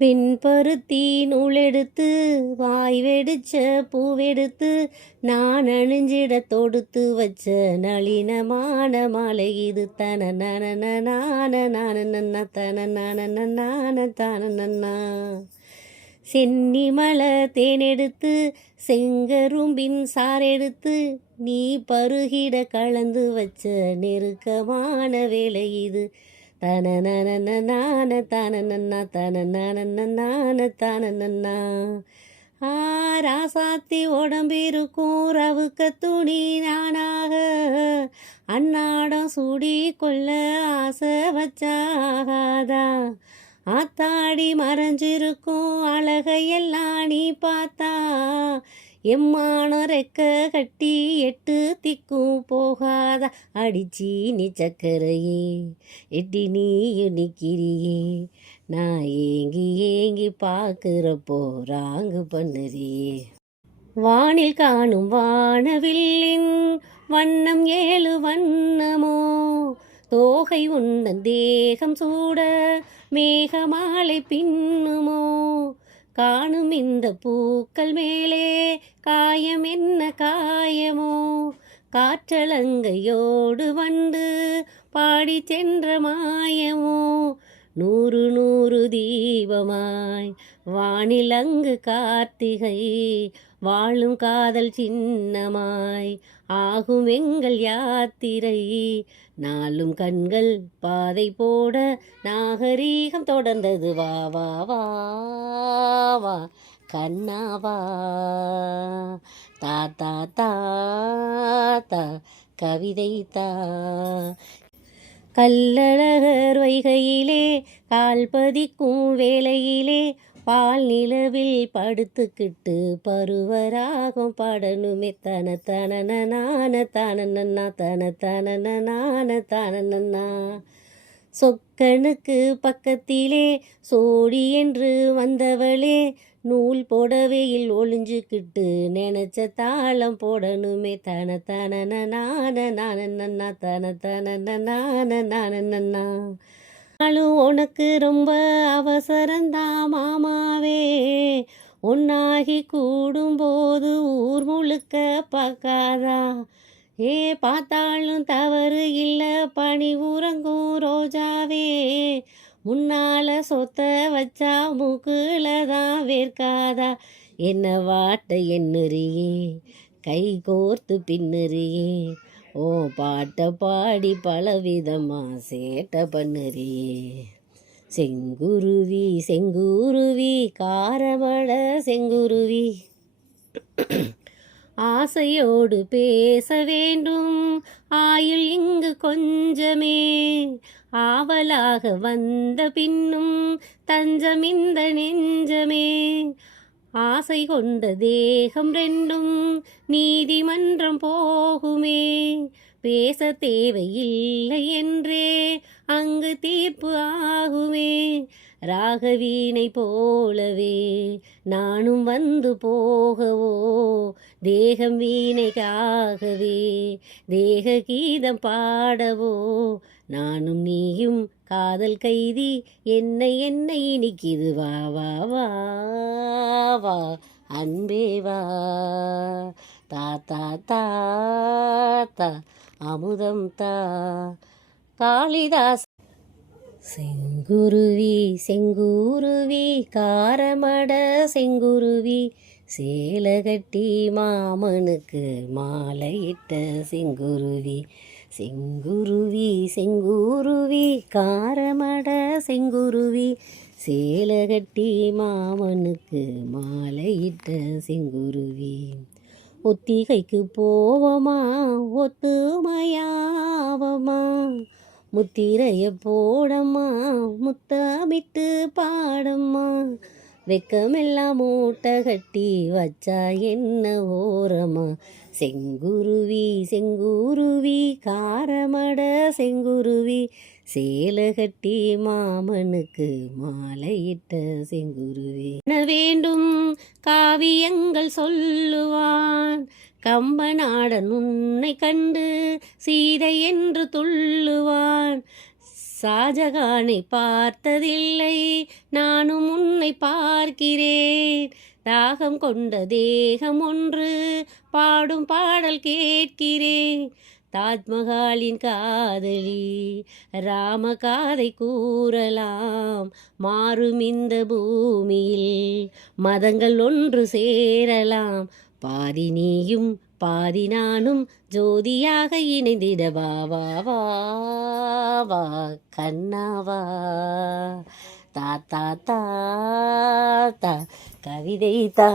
வெண்பருத்தி நூலெடுத்து வாய் வெடிச்ச பூவெடுத்து நான் அணிஞ்சிட தொடுத்து வச்ச நளினமான மாலை இது தன நான தான சென்னிமலை தேனெடுத்து செங்கரும்பின் சாரெடுத்து நீ பருகிட கலந்து வச்ச நெருக்கமான வேலை இது தன நான தான ராசாத்தி உடம்பிருக்கும் ரவுக்க துணி நானாக அன்னாடம் சூடி கொள்ள ஆசை வச்சாகாதா ஆத்தாடி மறைஞ்சிருக்கும் அழகையெல்லாம் நீ பார்த்தா எம்மான ரெக்க கட்டி எட்டு திக்கும் போகாத அடிச்சி நீ சக்கரையே எட்டி நீ நிக்கிறியே நான் ஏங்கி ஏங்கி பார்க்குறப்போ ராங்கு பண்ணுறியே வானில் காணும் வானவில்லின் வண்ணம் 7 வண்ணமோ தோகை உந்தன் தேகம் சூட மேகமாலை பின்னுமோ காணும் இந்த பூக்கள் மேலே காயம் என்ன காயமோ காற்றலங்கையோடு வந்து பாடி சென்ற மாயமோ 100 தீபமாய் வானில் அங்கு கார்த்திகை வாழும் காதல் சின்னமாய் ஆகும் எங்கள் யாத்திரை நாளும் கண்கள் பாதை போட நாகரீகம் தொடர்ந்தது வா வா வா வா கண்ணாவா தா தா தா தா கவிதை தா கல்லழகர் வைகையிலே கால் பதிக்கும் வேளையிலே பால் நிலவில் படுத்துக்கிட்டு பருவராகம் பாடணுமே தன தன தான சொக்கனுக்கு பக்கத்திலே சோடி என்று வந்தவளே நூல் புடவையில் ஒளிஞ்சுக்கிட்டு நினைச்ச தாளம் போடணுமே தன உனக்கு ரொம்ப அவசரந்தான் மாமாவே ஒன்னாகி கூடும்போது ஊர் முழுக்க பார்க்காதா பார்த்தாலும் தவறு இல்லை பனி உறங்கும் ரோஜாவே முன்னால சொத்த வச்சா மூக்குல தான் வேர்க்காதா என்ன வாட்ட எண்ணுறியே கை கோர்த்து பின்னுறியே ஓ பாட்டை பாடி பலவிதமா சேட்டை பண்ணுறியே செங்குருவி செங்குருவி காரமட செங்குருவி ஆசையோடு பேச வேண்டும் ஆயுள் இங்கு கொஞ்சமே ஆவலாக வந்த பின்னும் தஞ்சம் இந்த நெஞ்சமே ஆசை கொண்ட தேகம் ரெண்டும் நீதிமன்றம் போகுமே பேச தேவையில்லை என்றே அங்கு தீர்ப்பு ஆகுமே ராகவீனை போலவே நானும் வந்து போகவோ தேகம் வீணைக்காகவே தேக கீதம் பாடவோ நானும் நீயும் காதல் கைதி என்னை இனிக்குது வா வா வா வா அன்பே வா தா தா தா தா அமுதம் தா காளிதாஸ் செங்குருவி செங்குருவி காரமட செங்குருவி சேலகட்டி மாமனுக்கு மாலையிட்ட செங்குருவி செங்குருவி செங்குருவி காரமட செங்குருவி சேலகட்டி மாமனுக்கு மாலையிட்ட செங்குருவி ஒத்திகைக்கு போவமா ஒத்துமையாவமா முத்திரைய போடம்மா முத்தமிட்டு பாடம்மா வெக்கமெல்லாம் மூட்டை கட்டி வச்சா என்ன ஓரமா செங்குருவி செங்குருவி காரமட செங்குருவி சேலகட்டி மாமனுக்கு மாலையிட்ட செங்குருவி வேண்டும் காவியங்கள் சொல்லுவான் கம்பநாடன் உன்னை கண்டு சீதை என்று துள்ளுவான் ஷாஜகானை பார்த்ததில்லை, நானும் உன்னை பார்க்கிறேன். தாகம் கொண்ட தேகம் ஒன்று பாடும் பாடல் கேட்கிறேன். தாஜ்மஹாலின் காதலி ராம காதை கூறலாம். மாறும் இந்த பூமியில் மதங்கள் ஒன்று சேரலாம். பாதி நீயும் பாதி நானும் ஜோதியாக இணைந்திட வா வா வா வா கண்ணாவா. தா தா தா தா கவிதை தா.